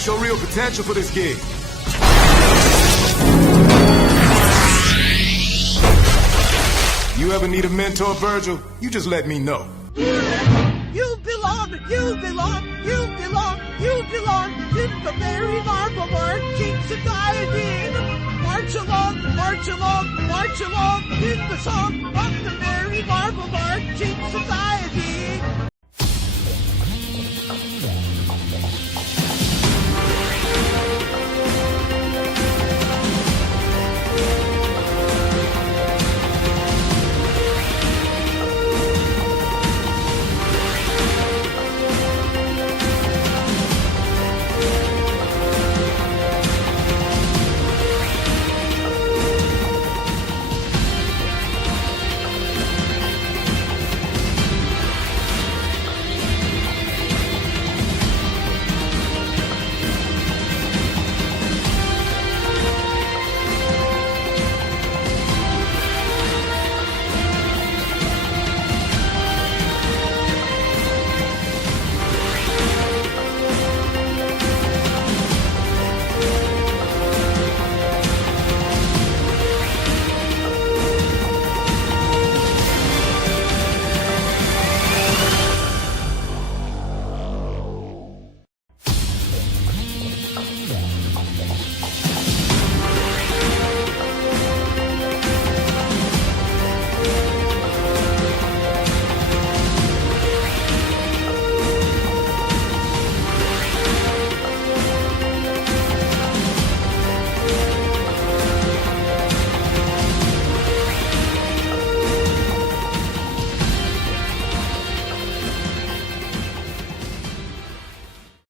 show real potential for this gig. You ever need a mentor, Virgil? You just let me know. You belong in the Merry Marble Marching Society. March along in the song of the Merry Marble Marching Society.